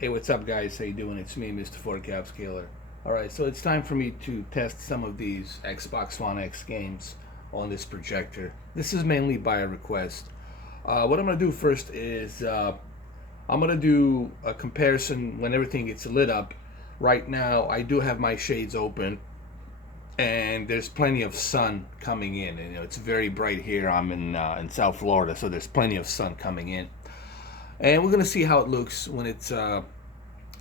Hey, what's up, guys? How you doing? It's me, Mr. 4K Upscaler. All right, so it's time for me to test some of these Xbox One X games on this projector. This is mainly by a request. What I'm gonna do first is I'm gonna do a comparison when everything gets lit up. Right now, I do have my shades open, and there's plenty of sun coming in. And, it's very bright here. I'm in South Florida, so there's plenty of sun coming in. And we're gonna see how it looks when it's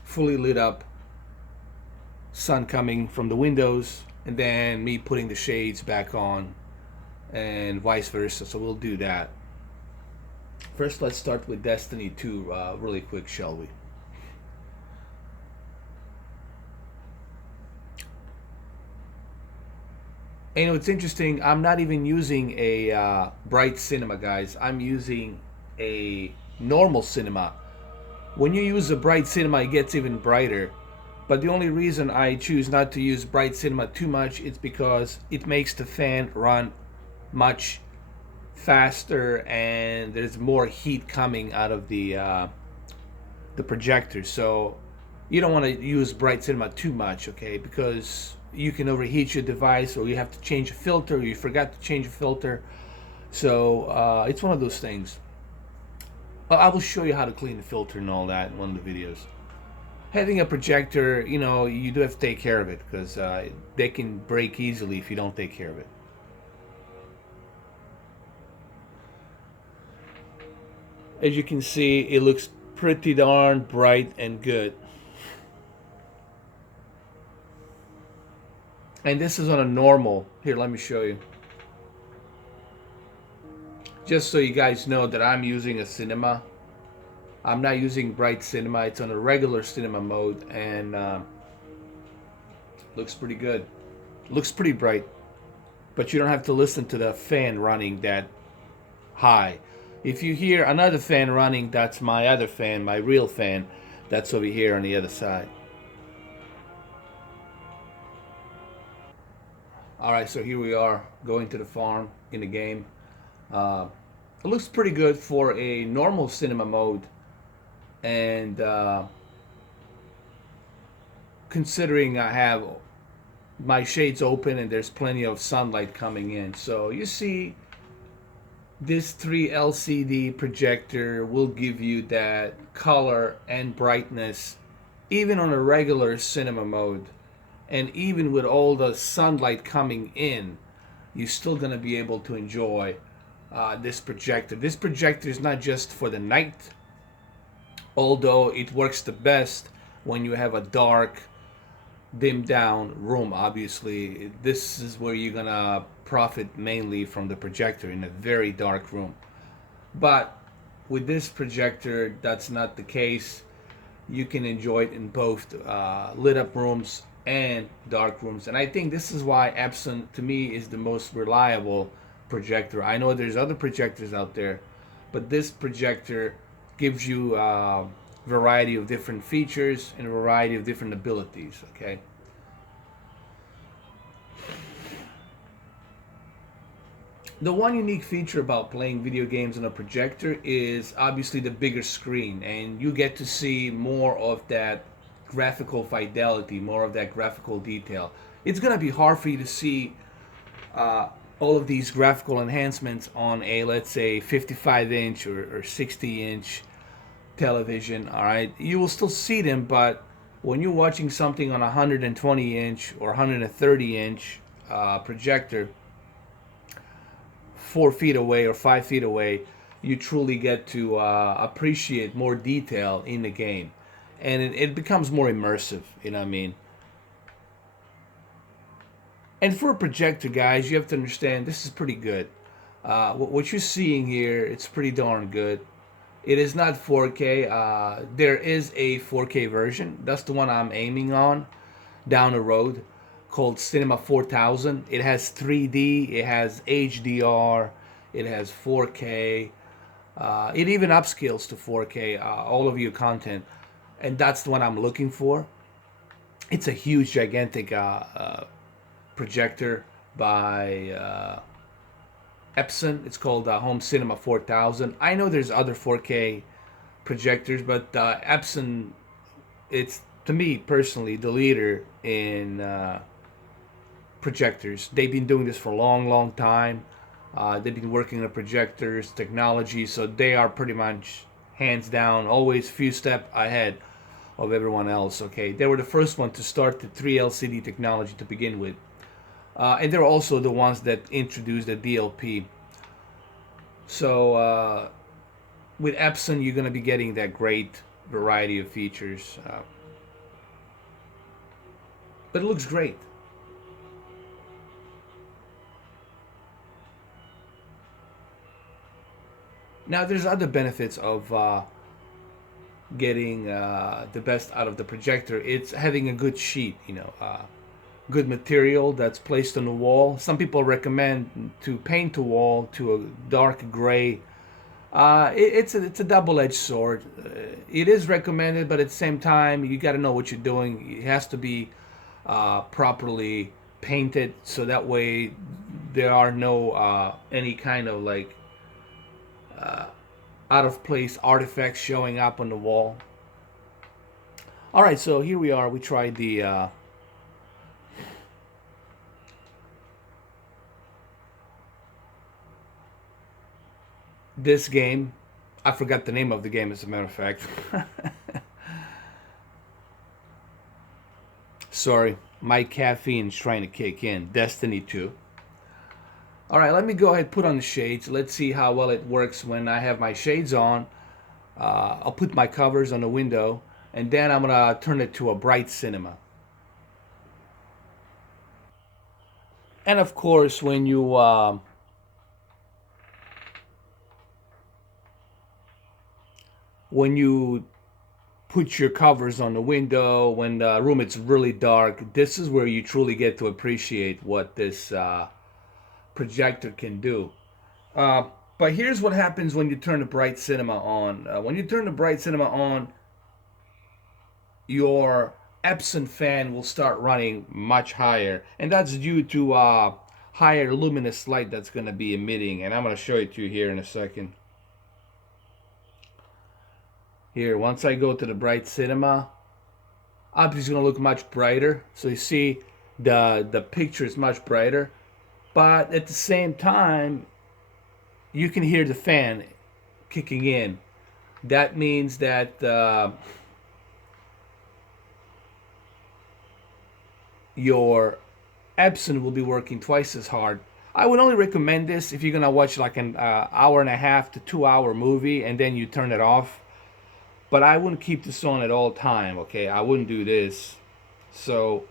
fully lit up, sun coming from the windows, and then me putting the shades back on, and vice versa. So we'll do that. First, let's start with Destiny 2 really quick, shall we? And it's interesting, I'm not even using a bright cinema, guys. I'm using a normal cinema. When you use a bright cinema, it gets even brighter. But the only reason I choose not to use bright cinema too much is because it makes the fan run much faster, and there's more heat coming out of the projector. So you don't want to use bright cinema too much, okay? Because you can overheat your device, or you have to change a filter, or you forgot to change a filter. So it's one of those things. I will show you how to clean the filter and all that in one of the videos. Having a projector, you do have to take care of it, because they can break easily if you don't take care of it. As you can see, it looks pretty darn bright and good. And this is on a normal. Here, let me show you. Just so you guys know that I'm using a cinema. I'm not using bright cinema. It's on a regular cinema mode, and looks pretty good. Looks pretty bright. But you don't have to listen to the fan running that high. If you hear another fan running, that's my other fan, my real fan. That's over here on the other side. Alright, so here we are going to the farm in the game. It looks pretty good for a normal cinema mode, and considering I have my shades open and there's plenty of sunlight coming in. So you see, this 3 LCD projector will give you that color and brightness even on a regular cinema mode. And even with all the sunlight coming in, you're still going to be able to enjoy this projector. This projector is not just for the night, although it works the best when you have a dark, dimmed down room. Obviously, this is where you're going to profit mainly from the projector, in a very dark room. But with this projector, that's not the case. You can enjoy it in both lit up rooms and dark rooms. And I think this is why Epson, to me, is the most reliable projector. I know there's other projectors out there, but this projector gives you a variety of different features and a variety of different abilities, okay? The one unique feature about playing video games on a projector is obviously the bigger screen, and you get to see more of that graphical fidelity, more of that graphical detail. It's going to be hard for you to see all of these graphical enhancements on a, let's say, 55-inch or 60-inch television. All right, you will still see them, but when you're watching something on a 120-inch or 130-inch projector, 4 feet away or 5 feet away, you truly get to appreciate more detail in the game, and it becomes more immersive. You know what I mean? And for a projector, guys, you have to understand this is pretty good. What you're seeing here, it's pretty darn good. It is not 4K. There is a 4K version. That's the one I'm aiming on down the road, called Cinema 4000. It has 3D, it has HDR, it has 4K. It even upscales to 4K, all of your content. And that's the one I'm looking for. It's a huge, gigantic projector by Epson. It's called Home Cinema 4000. I know there's other 4K projectors, but Epson it's, to me personally, the leader in projectors. They've been doing this for a long, long time. They've been working on projectors technology, so they are pretty much hands down always few step ahead of everyone else. Okay, they were the first one to start the 3 LCD technology to begin with, and they're also the ones that introduced the DLP. So with Epson, you're going to be getting that great variety of features, but it looks great. Now, there's other benefits of getting the best out of the projector. It's having a good sheet, good material that's placed on the wall. Some people recommend to paint the wall to a dark gray. It's a double-edged sword. It is recommended, but at the same time, you got to know what you're doing. It has to be properly painted, so that way there are no any kind of like out of place artifacts showing up on the wall. All right, so here we are. We tried the this game. I forgot the name of the game, as a matter of fact. Sorry, my caffeine's trying to kick in. Destiny 2. All right, let me go ahead and put on the shades. Let's see how well it works when I have my shades on. I'll put my covers on the window, and then I'm gonna turn it to a bright cinema. And of course, when you put your covers on the window, when the room is really dark, this is where you truly get to appreciate what this projector can do. Uh, but here's what happens when you turn the bright cinema on. When you turn the bright cinema on, your Epson fan will start running much higher, and that's due to higher luminous light that's going to be emitting. And I'm going to show it to you here in a second. Here, once I go to the bright cinema, obviously going to look much brighter. So you see the picture is much brighter, but at the same time, you can hear the fan kicking in. That means that your Epson will be working twice as hard. I would only recommend this if you're gonna watch like an hour and a half to 2 hour movie and then you turn it off. But I wouldn't keep this on at all time. Okay, I wouldn't do this. So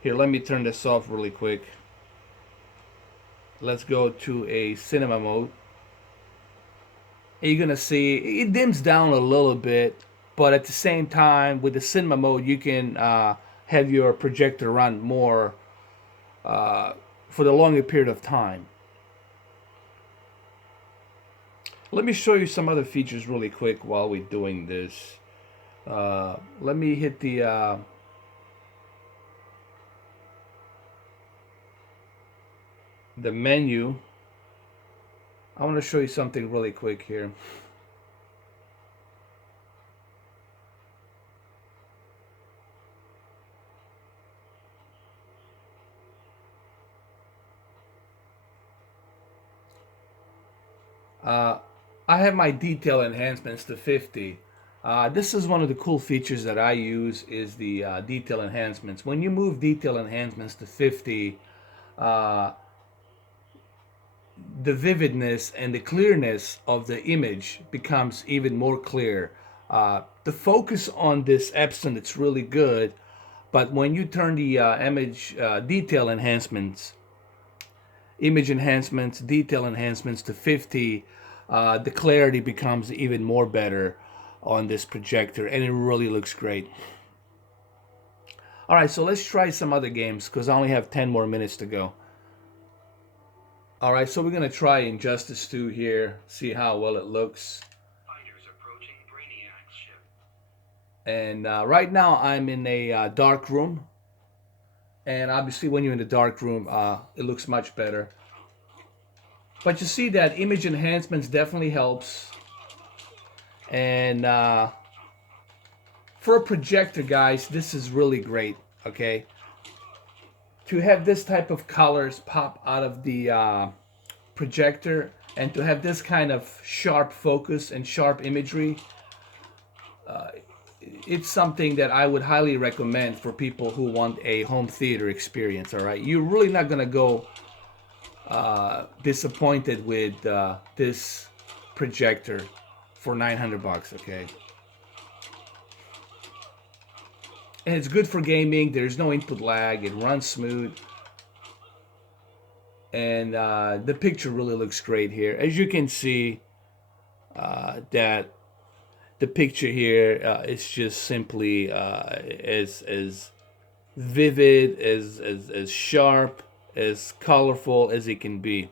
here, let me turn this off really quick. Let's go to a cinema mode. And you're gonna see it dims down a little bit, but at the same time, with the cinema mode, you can have your projector run more for the longer period of time. Let me show you some other features really quick while we're doing this. Let me hit the menu. I want to show you something really quick here. I have my detail enhancements to 50. This is one of the cool features that I use is the detail enhancements. When you move detail enhancements to 50, uh, the vividness and the clearness of the image becomes even more clear. The focus on this Epson, it's really good, but when you turn the image detail enhancements, image enhancements, detail enhancements to 50, the clarity becomes even more better on this projector, and it really looks great. All right, so let's try some other games because I only have 10 more minutes to go. All right, so we're gonna try Injustice 2 here, see how well it looks. Fighters approaching Brainiac's ship. And right now I'm in a dark room, and obviously when you're in the dark room, it looks much better. But you see that image enhancements definitely helps, and For a projector, guys, this is really great, okay? To have this type of colors pop out of the projector, and to have this kind of sharp focus and sharp imagery, it's something that I would highly recommend for people who want a home theater experience. All right, you're really not gonna go disappointed with this projector for 900 bucks. Okay, and it's good for gaming. There's no input lag. It runs smooth, and the picture really looks great here. As you can see, that the picture here is just simply as vivid, as sharp, as colorful as it can be.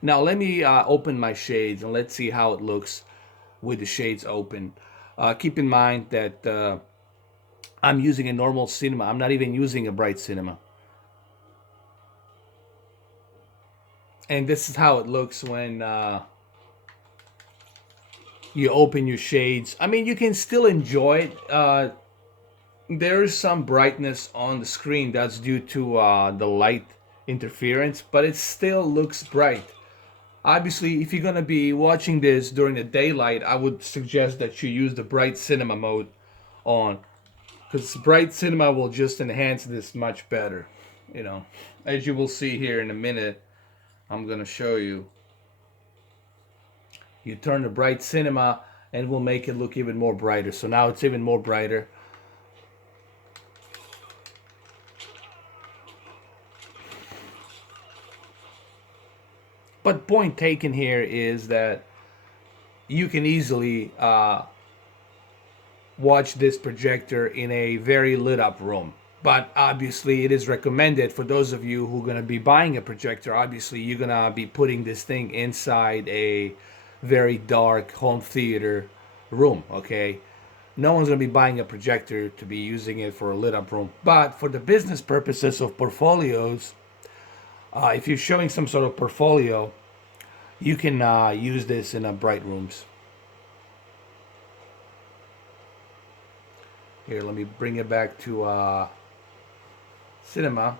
Now let me open my shades and let's see how it looks with the shades open. Keep in mind that I'm using a normal cinema. I'm not even using a bright cinema. And this is how it looks when you open your shades. I mean, you can still enjoy it. There is some brightness on the screen that's due to the light interference, but it still looks bright. Obviously, if you're going to be watching this during the daylight, I would suggest that you use the bright cinema mode on, because bright cinema will just enhance this much better. You know, as you will see here in a minute, I'm going to show you. You turn the bright cinema and we'll make it look even more brighter. So now it's even more brighter. But point taken here is that you can easily watch this projector in a very lit up room. But obviously it is recommended for those of you who are going to be buying a projector. Obviously you're going to be putting this thing inside a very dark home theater room, okay? No one's going to be buying a projector to be using it for a lit up room. But for the business purposes of portfolios, if you're showing some sort of portfolio, you can use this in bright rooms. Here, let me bring it back to cinema.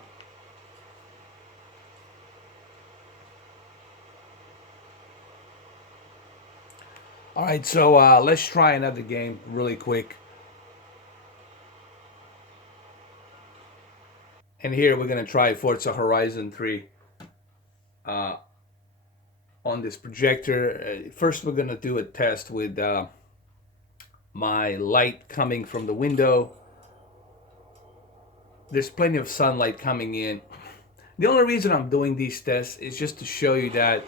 All right, so let's try another game really quick. And here we're going to try Forza Horizon 3 on this projector. First, we're going to do a test with my light coming from the window. There's plenty of sunlight coming in. The only reason I'm doing these tests is just to show you that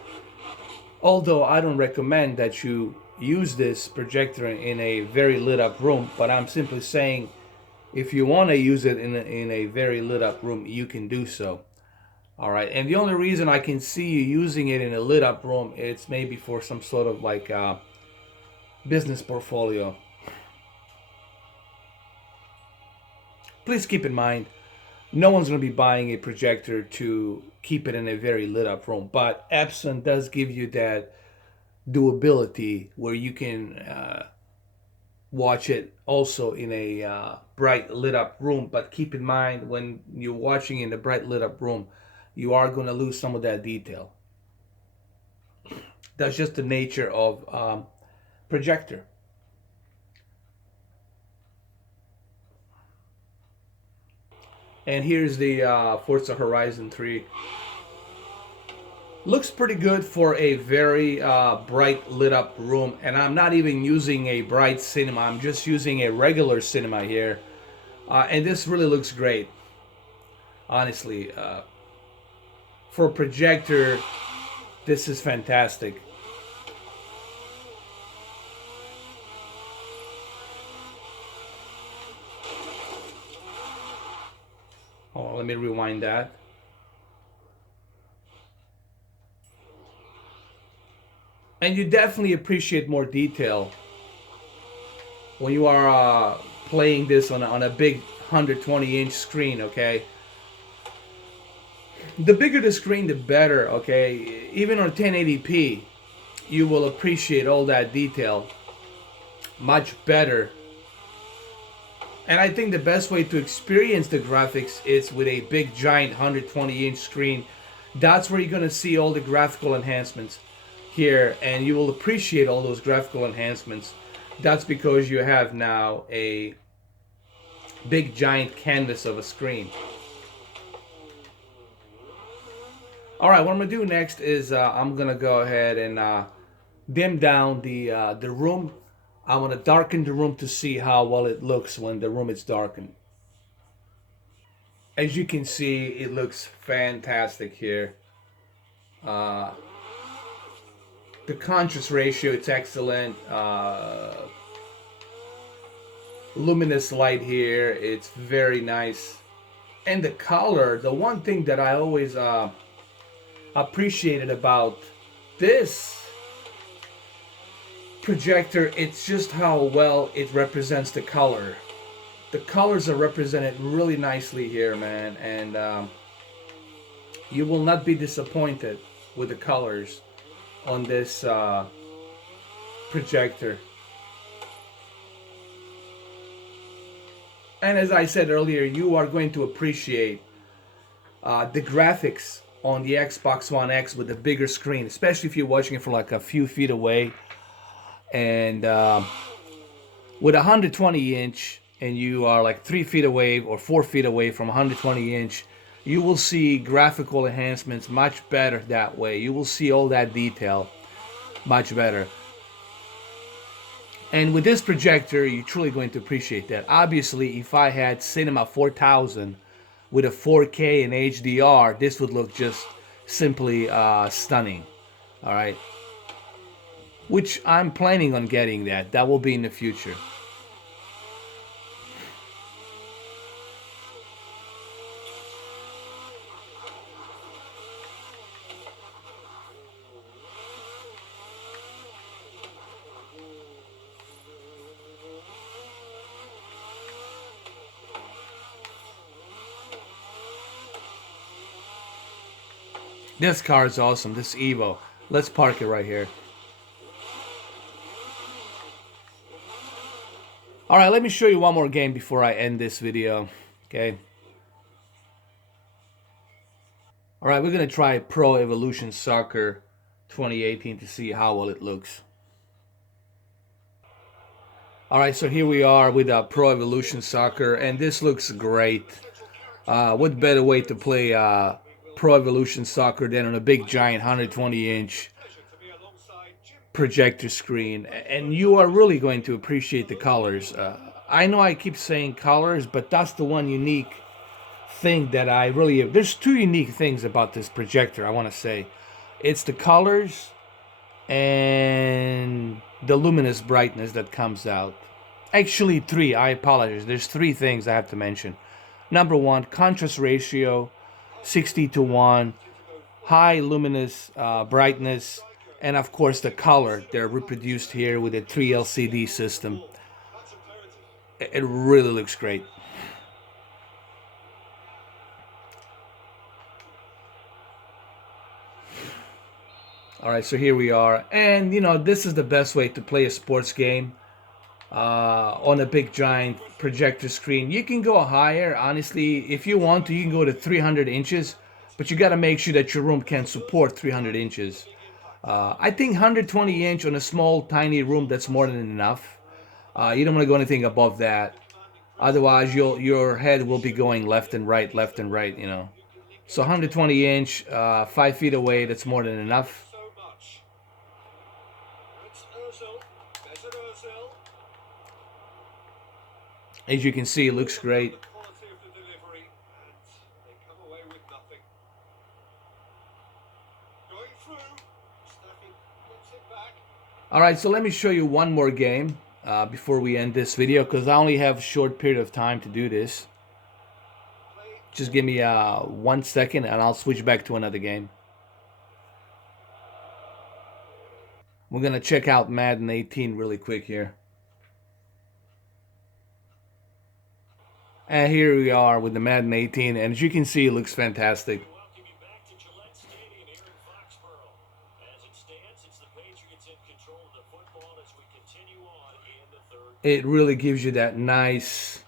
although I don't recommend that you use this projector in a very lit up room, but I'm simply saying if you want to use it in a very lit up room, you can do so. All right, and the only reason I can see you using it in a lit up room, it's maybe for some sort of like business portfolio. Please keep in mind, no one's going to be buying a projector to keep it in a very lit up room, but Epson does give you that doability where you can watch it also in a bright lit up room. But keep in mind, when you're watching in a bright lit up room, you are going to lose some of that detail. That's just the nature of projector. And here's the Forza Horizon 3. Looks pretty good for a very bright lit up room. And I'm not even using a bright cinema. I'm just using a regular cinema here. And this really looks great. Honestly. For a projector, this is fantastic. Oh, let me rewind that. And you definitely appreciate more detail when you are playing this on a big 120-inch screen, okay? The bigger the screen, the better, okay? Even on 1080p, you will appreciate all that detail much better And I think the best way to experience the graphics is with a big giant 120-inch screen. That's where you're going to see all the graphical enhancements here, and you will appreciate all those graphical enhancements. That's because you have now a big giant canvas of a screen. All right, what I'm gonna do next is I'm gonna go ahead and dim down the room. I want to darken the room to see how well it looks when the room is darkened. As you can see, it looks fantastic here. Uh, the contrast ratio, it's excellent. Luminous light here, it's very nice. And the color, the one thing that I always appreciated about this projector, it's just how well it represents the color. The colors are represented really nicely here, man, and you will not be disappointed with the colors on this projector. And as I said earlier, you are going to appreciate the graphics on the Xbox One X with the bigger screen, especially if you're watching it from like a few feet away. And with 120 inch, and you are like 3 feet away or 4 feet away from 120 inch, you will see graphical enhancements much better that way. You will see all that detail much better. And with this projector, you're truly going to appreciate that. Obviously, if I had Cinema 4000 with a 4K and HDR, this would look just simply stunning. All right. Which I'm planning on getting that. That will be in the future. This car is awesome. This Evo. Let's park it right here. All right, let me show you one more game before I end this video. Okay. All right, we're going to try Pro Evolution Soccer 2018 to see how well it looks. All right, so here we are with Pro Evolution Soccer, and this looks great. What better way to play Pro Evolution Soccer than on a big giant 120-inch projector screen? And you are really going to appreciate the colors. I know I keep saying colors, but that's the one unique thing that I really... There's two unique things about this projector, I want to say. It's the colors and the luminous brightness that comes out. Actually, three. I apologize. There's three things I have to mention. Number one, contrast ratio, 60:1, high luminous brightness, and of course the color. They're reproduced here with a 3 LCD system. It really looks great. All right, so here we are, and you know, this is the best way to play a sports game on a big giant projector screen. You can go higher, honestly, if you want to. You can go to 300 inches, but you got to make sure that your room can support 300 inches. I think 120 inch on a small, tiny room, that's more than enough. You don't want to go anything above that. Otherwise, your head will be going left and right, you know. So 120 inch, 5 feet away, that's more than enough. As you can see, it looks great. Alright, so let me show you one more game before we end this video, because I only have a short period of time to do this. Just give me 1 second and I'll switch back to another game. We're going to check out Madden 18 really quick here. And here we are with the Madden 18, and as you can see, it looks fantastic. It really gives you that nice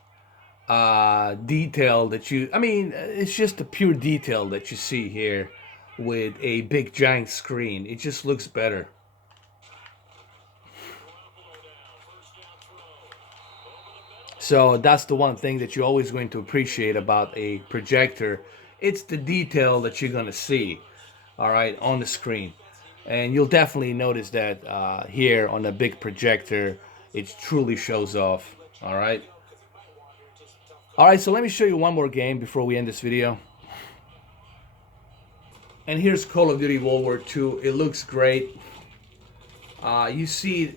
detail that you, I mean, it's just a pure detail that you see here with a big giant screen. It just looks better. So that's the one thing that you're always going to appreciate about a projector. It's the detail that you're going to see, all right, on the screen. And you'll definitely notice that here on a big projector, it truly shows off, all right. All right, so let me show you one more game before we end this video. And here's Call of Duty World War II. It looks great. You see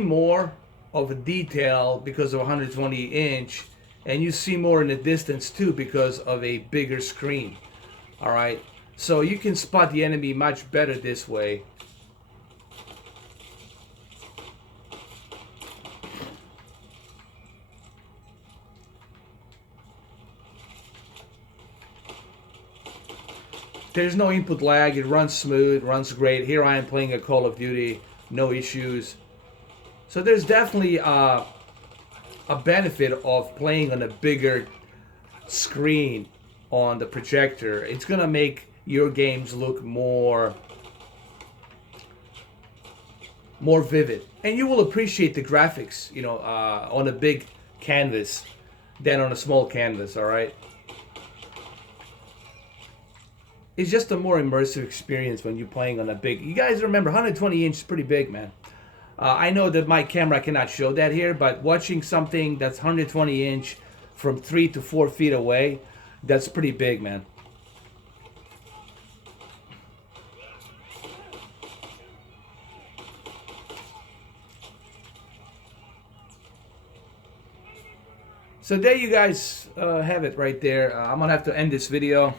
more of a detail because of 120 inch, and you see more in the distance too because of a bigger screen. All right, so you can spot the enemy much better this way. There's no input lag. It runs smooth, runs great. Here I am playing a Call of Duty, no issues. So there's definitely a benefit of playing on a bigger screen on the projector. It's gonna make your games look more vivid, and you will appreciate the graphics, you know, on a big canvas than on a small canvas. All right, it's just a more immersive experience when you're playing on a big. You guys remember 120 inch is pretty big, man. I know that my camera cannot show that here, but watching something that's 120 inch from 3 to 4 feet away, that's pretty big, man. So there you guys have it right there. I'm gonna have to end this video.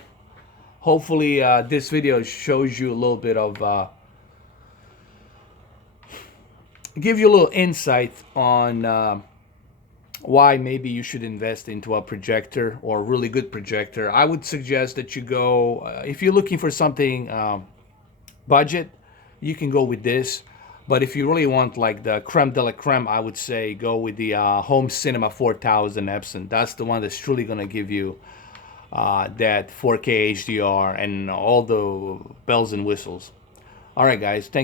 Hopefully this video shows you a little bit of give you a little insight on why maybe you should invest into a projector, or a really good projector. I would suggest that you go, if you're looking for something budget, you can go with this. But if you really want like the creme de la creme, I would say go with the Home Cinema 4000 Epson. That's the one that's truly going to give you that 4K HDR and all the bells and whistles. All right, guys. Thank